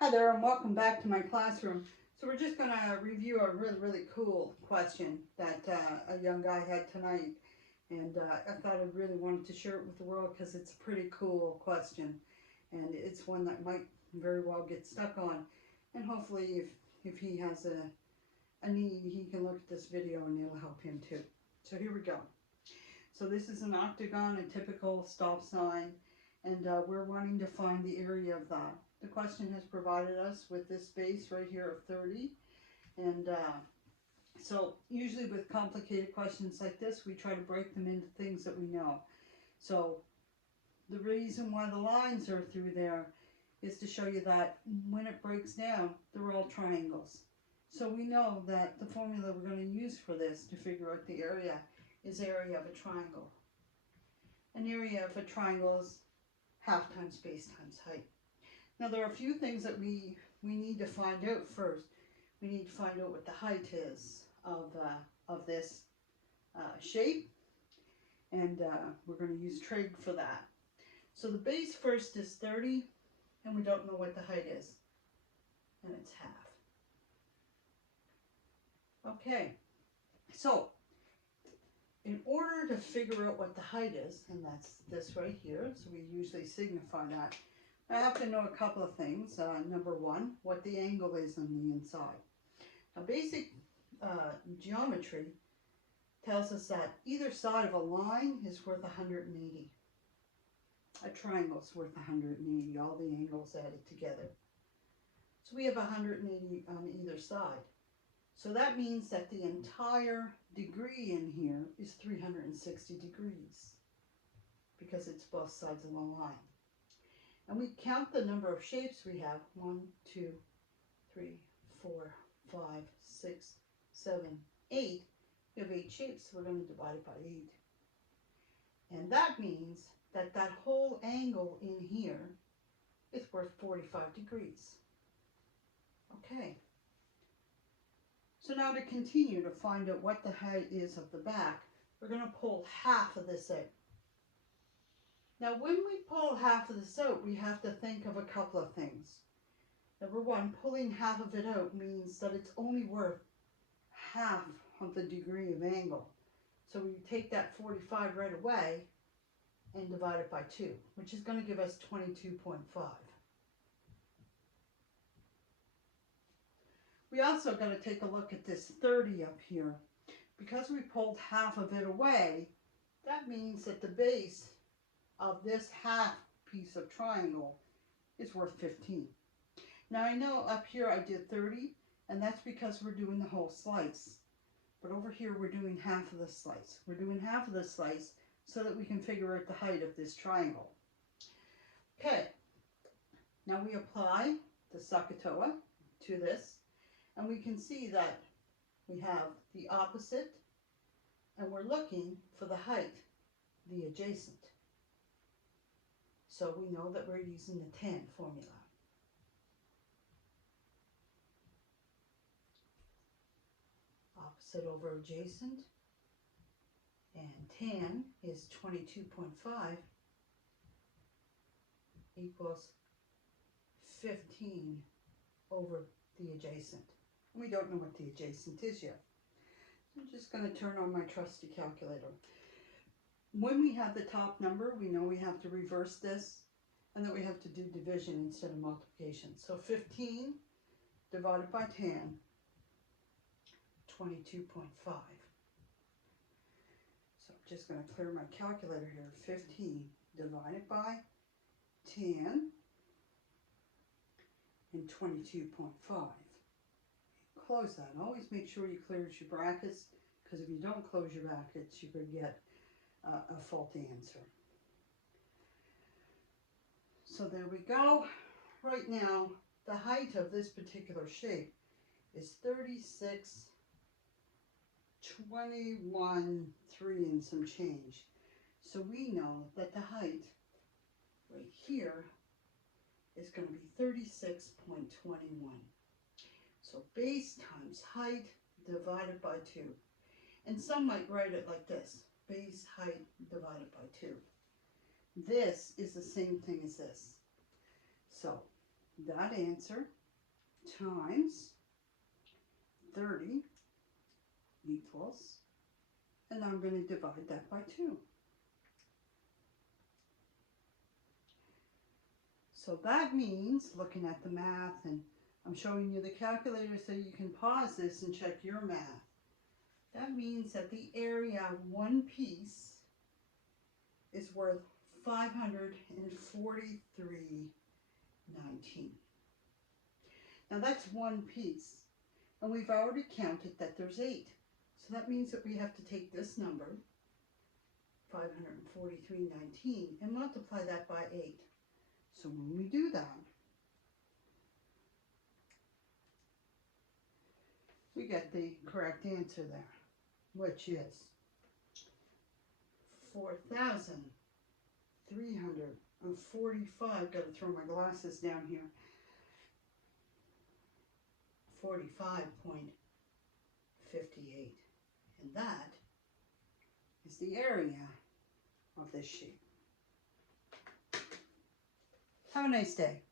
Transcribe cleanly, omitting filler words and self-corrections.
Hi there, and welcome back to my classroom. So we're just going to review a really cool question that a young guy had tonight. And I thought I really wanted to share it with the world because it's a pretty cool question. And it's one that might very well get stuck on. And hopefully if he has a need, he can look at this video and it'll help him too. So here we go. So this is an octagon, a typical stop sign, and we're wanting to find the area of that. The question has provided us with this base right here of 30, and so usually with complicated questions like this, we try to break them into things that we know. So the reason why the lines are through there is to show you that when it breaks down, they're all triangles. So we know that the formula we're going to use for this to figure out the area is area of a triangle. An area of a triangle is half times base times height. Now there are a few things that we need to find out first. We need to find out what the height is of this shape, and we're going to use trig for that. So the base first is 30, and we don't know what the height is, and it's half. Okay, so in order to figure out what the height is, and that's this right here, so we usually signify that, I have to know a couple of things. Number one, what the angle is on the inside. Now basic geometry tells us that either side of a line is worth 180. A triangle is worth 180, all the angles added together. So we have 180 on either side. So that means that the entire degree in here is 360 degrees because it's both sides of the line. And we count the number of shapes we have. 1, 2, 3, 4, 5, 6, 7, 8. We have 8 shapes, so we're going to divide it by 8. And that means that that whole angle in here is worth 45 degrees. Okay. So now to continue to find out what the height is of the back, we're going to pull half of this out. Now when we pull half of this out, we have to think of a couple of things. Number one, pulling half of it out means that it's only worth half of the degree of angle. So we take that 45 right away and divide it by 2, which is going to give us 22.5. We also got to take a look at this 30 up here. Because we pulled half of it away, that means that the base of this half piece of triangle is worth 15. Now I know up here I did 30, and that's because we're doing the whole slice. But over here we're doing half of the slice. We're doing half of the slice so that we can figure out the height of this triangle. Okay, now we apply the SOHCAHTOA to this. And we can see that we have the opposite, and we're looking for the height, the adjacent. So we know that we're using the tan formula. Opposite over adjacent, and tan is 22.5 equals 15 over the adjacent. We don't know what the adjacent is yet. I'm just going to turn on my trusty calculator. When we have the top number, we know we have to reverse this, and that we have to do division instead of multiplication. So 15 divided by 10, 22.5. So I'm just going to clear my calculator here. 15 divided by 10 and 22.5. Close that. Always make sure you clear your brackets, because if you don't close your brackets, you could get a faulty answer. So there we go. Right now, the height of this particular shape is 36.21 3 and some change. So we know that the height right here is going to be 36.21. So base times height divided by 2. And some might write it like this. Base height divided by 2. This is the same thing as this. So that answer times 30 equals, and I'm going to divide that by 2. So that means, looking at the math, and I'm showing you the calculator so you can pause this and check your math. That means that the area of one piece is worth 543.19. Now that's one piece, and we've already counted that there's 8. So that means that we have to take this number, 543.19, and multiply that by 8. So when we do that, we get the correct answer there, which is 4,345. Got to throw my glasses down here. 45.58. And that is the area of this sheet. Have a nice day.